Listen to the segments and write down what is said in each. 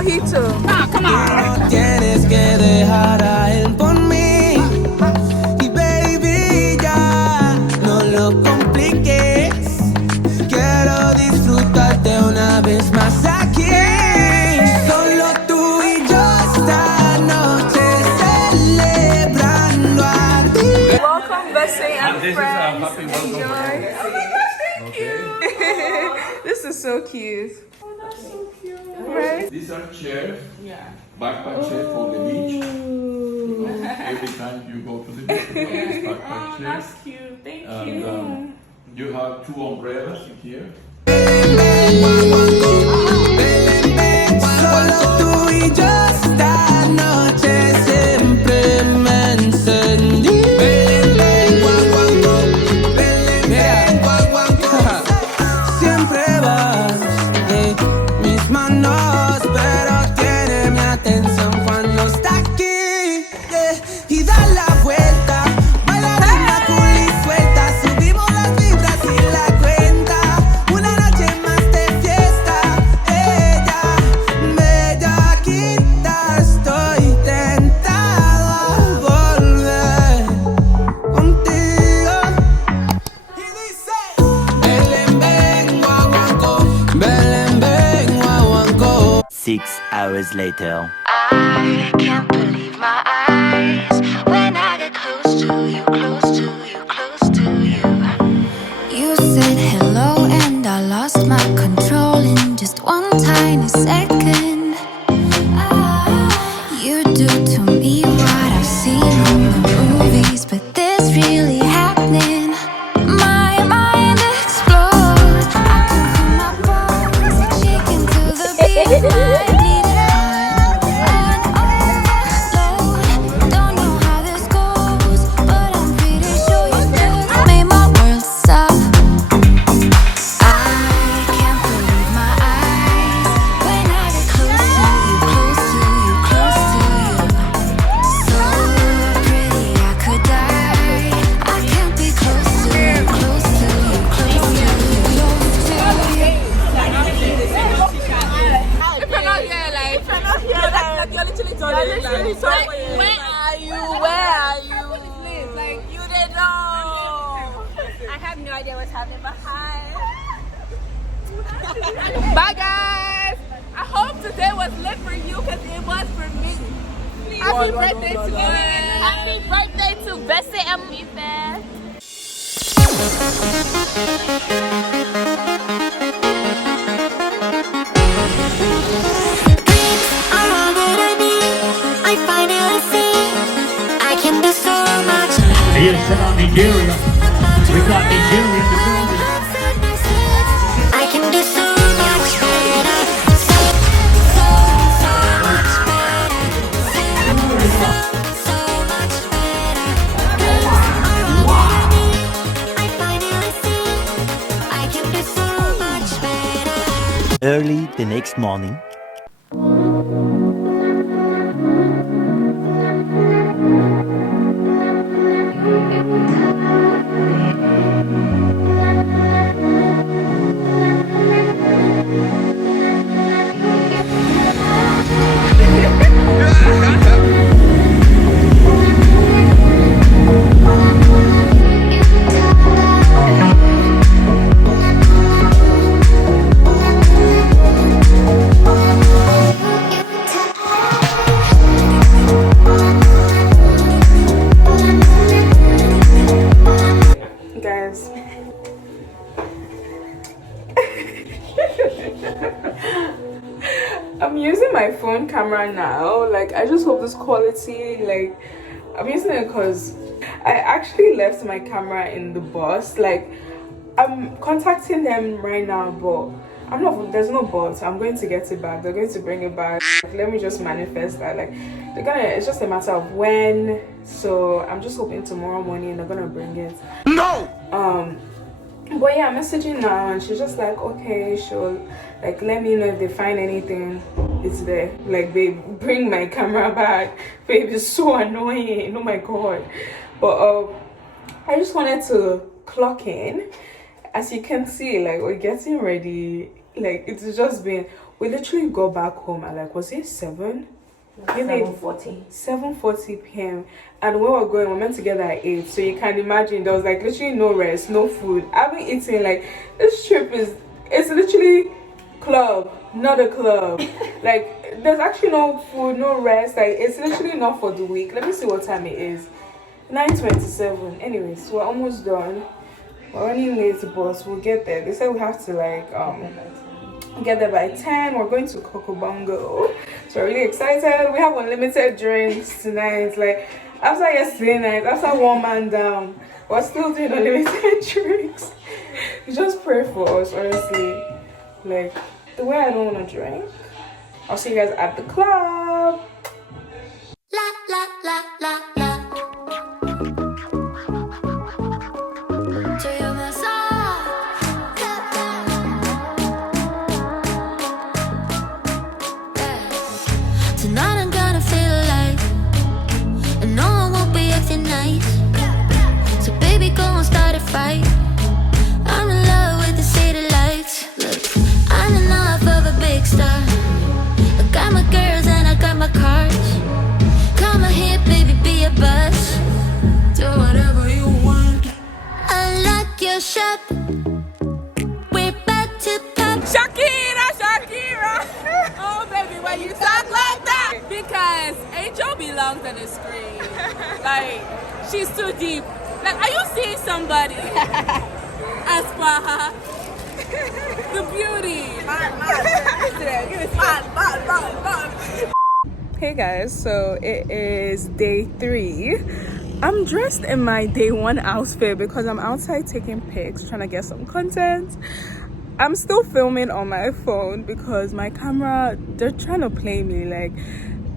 mojito. Ah, come on. No tienes que dejar a él por mí. Y baby, ya no lo compliques. Quiero disfrutarte una vez más aquí. Solo tú y yo esta noche celebrando a ti. Welcome, Bessie and This friends. is a happy welcome for Enjoy. you. Okay. This is so cute. Oh, that's so cute. Right? These are chairs, Yeah. backpack chair for the beach. Every time you go to the beach, you have this backpack Oh, chair. that's cute. Thank And you. you have 2 umbrellas in here. Solo tú y yo esta noche siempre me encendí. Siempre vas de mis manos, pero tiene mi atención cuando está aquí. Y da la vuelta, bailarina cool y suelta, subimos las vibras sin la cuenta. Una noche más de fiesta, ella bellaquita, estoy tentado a volver contigo. Y dice, Belén, ven, guaguancó, Belén, ven, guaguancó. 6 hours later. I can't believe my eyes when I get close to you, close to you, close to you. You said hello and I lost my control in just one tiny second. You do to me what I've seen in the movies, but this really happening. My mind explodes. I can feel my bones shaking to the beat. My bleeding heart on overload. Don't know how this goes, but I'm pretty sure you just made my world stop. I can't believe my eyes when I get close to you, close to you, close to you. So pretty I could die. I can't be close to you, close to you, close to you, close to you. If you're not here, like, you're literally like, where are you? Where are you? Like, you didn't know. I have no idea what's happening behind. Bye, guys. I hope today was lit for you because it was for me. Happy birthday to me. Happy birthday to Bessie and me, fam. Dreams are all that I need. I finally see I can do so much. Hey, check out Nigeria. We got Nigeria in the building. I can do so much better. So much better. So much better. Dreams are all that I need. I finally see I can do so much better. Early the next morning. Guys. I'm using my phone camera now. Like, I just hope this quality, like, I'm using it because I actually left my camera in the bus. Like, I'm contacting them right now, but I'm not, there's no but. I'm going to get it back. They're going to bring it back. Let me just manifest that. Like, they're gonna, it's just a matter of when. So I'm just hoping tomorrow morning they're gonna bring it. No! But yeah, I'm messaging now and she's just like, okay, she'll like let me know if they find anything. It's there. Like, babe, bring my camera back. Babe, it's so annoying. Oh my god. But I just wanted to clock in. As you can see, like, we're getting ready. Like, it's just been We literally got back home at like, was it 7? 7:40 p.m. and when we're going, we're meant to get there at 8. So you can imagine there was like literally no rest, no food. I've been eating like this trip it's literally club, not a club. Like there's actually no food, no rest. Like it's literally not for the week. Let me see what time it is. 9:27. Anyways, we're almost done. We're running late, but we'll get there. They said we have to like get there by 10. We're going to Cocobongo, so we're really excited. We have unlimited drinks tonight. Like after yesterday night, after one man down, we're still doing unlimited drinks. Just pray for us, honestly. Like the way I don't want to drink. I'll see you guys at the club. La la la la la. To your massage. Yeah. Tonight I'm gonna feel alive, and no one won't be acting nice. So baby, go and start a fight. I'm in love with the city lights. Look, I'm enough of a big star. I got my girls and I got my cars. Come here, baby, be a buzz. Do whatever you want. Unlock your shop. We're about to pop. Shakira. Oh, baby, why you talk like that? Because Angel belongs on the screen. Like, she's too deep. Like, are you seeing somebody? As for her, the beauty. Hey guys, so it is day 3. I'm dressed in my day 1 outfit because I'm outside taking pics, trying to get some content. I'm still filming on my phone because my camera, they're trying to play me. Like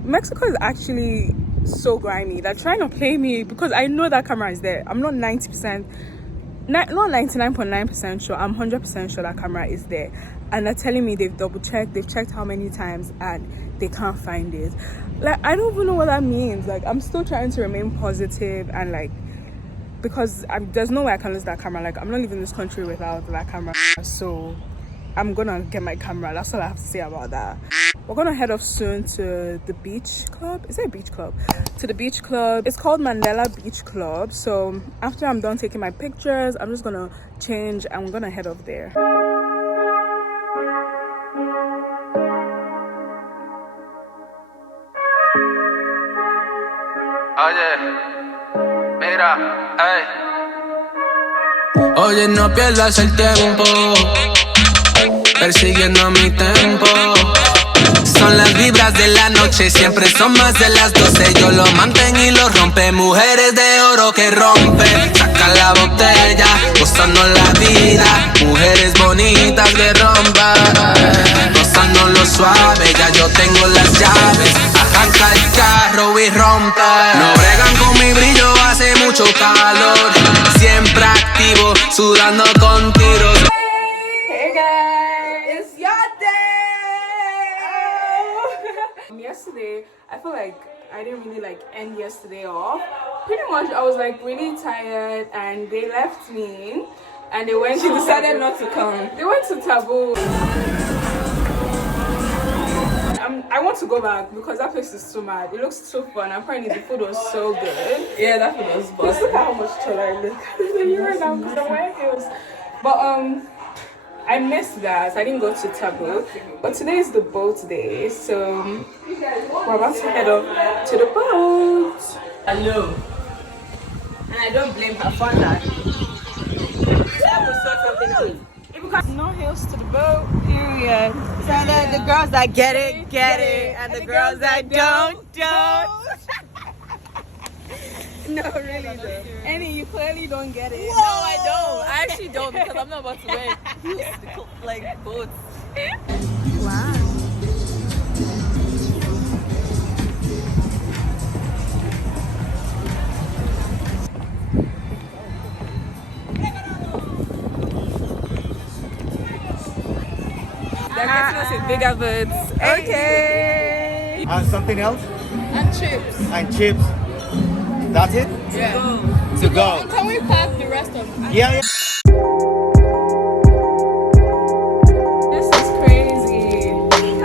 Mexico is actually so grimy. They're trying to play me because I know that camera is there. I'm not 90%, not 99.9% sure. I'm 100% sure that camera is there, and they're telling me they've double checked, they've checked how many times, and they can't find it. Like I don't even know what that means. Like I'm still trying to remain positive, and like because there's no way I can lose that camera. Like I'm not leaving this country without that camera, so I'm gonna get my camera. That's all I have to say about that. We're gonna head off soon to the beach club. Is it a beach club? To the beach club. It's called Mandela Beach Club. So after I'm done taking my pictures, I'm just gonna change and we're gonna head off there. Oye, mira, ey. Oye, no pierdas el tiempo persiguiendo mi tempo. Son las vibras de la noche, siempre son más de las 12. Yo lo mantengo y lo rompe. Mujeres de oro que rompen. Saca la botella, gozando la vida. Mujeres bonitas que rompan. Gozando lo suave, ya yo tengo las llaves. Arranca el carro y rompe. No bregan con mi brillo, hace mucho calor. Siempre activo, sudando con tiros. Hey guys, it's yacht day. Yesterday, I feel like I didn't really like end yesterday off. Pretty much, I was like really tired, and they left me, and they went. She decided not to come. They went to Taboo. I want to go back because that place is so mad. It looks so fun. Apparently the food was so good. Yeah, that food was Just look at how much taller I look right now because I'm wearing heels. But I missed that. I didn't go to Taboo. But today is the boat day, so we're about to head up to the boat. Hello. And I don't blame her for that. That was sort something else. No heels to the boat, period. So the girls that get it, and the girls that don't. No, really though. Annie, you clearly don't get it. No, I don't. I actually don't because I'm not about to wear like boots. Wow. They're getting us in bigger boats. Okay. Something else? And chips. And chips. That's it? Yeah. To go. Can we pack the rest of it? Yeah. This is crazy.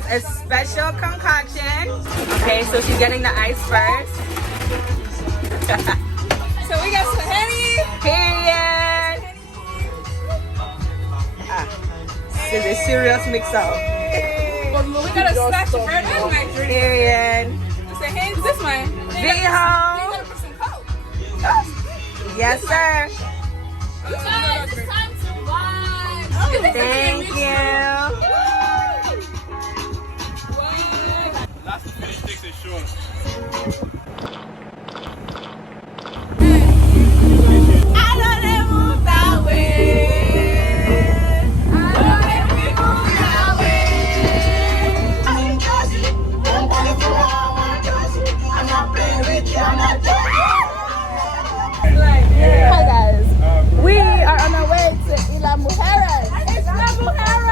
has a special concoction. Okay, so she's getting the ice first. So we got some Henny. Period. This is a serious mix-up. We got a slash of red and my drink. Period. Say, hey, is this mine? V-Ho. Yes, sir. Guys, it's time to wine. Thank you. Last finish takes it short. I know they move that way. I know they move that way. Hi guys. We are on our way to Isla Mujeres. Isla Mujeres.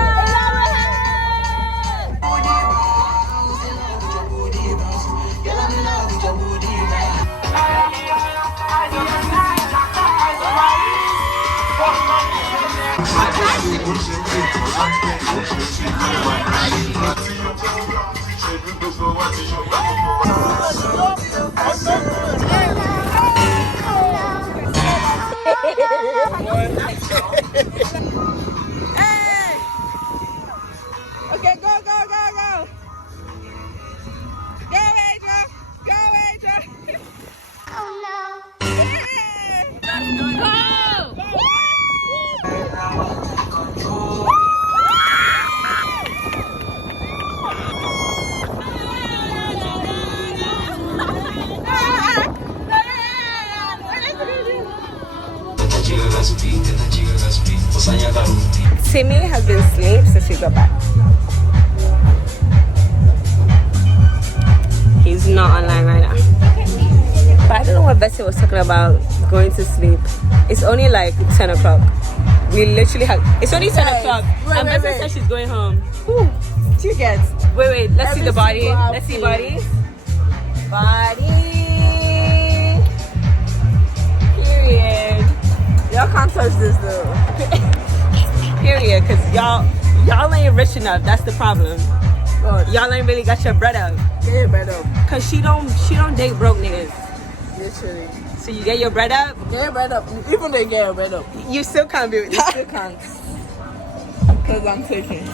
Hey! Okay, go, go, go, go. Go, Angel. Go, Angel. Oh, no. Timmy has been asleep since he got back. He's not online right now. But I don't know what Bessie was talking about going to sleep. It's only like 10 o'clock. We literally have. It's only 10 o'clock. And Bessie said she's going home. Whew. She gets. Wait. Let's see the body. Let's see body. Body. Period. Y'all can't touch this though. Period, cause y'all ain't rich enough. That's the problem. God. Y'all ain't really got your bread up. Get your bread up. Cause she don't date broke niggas. Literally. So you get your bread up. Get your bread up. Even they get your bread up. You still can't be with You that. still can't. Cause I'm taking.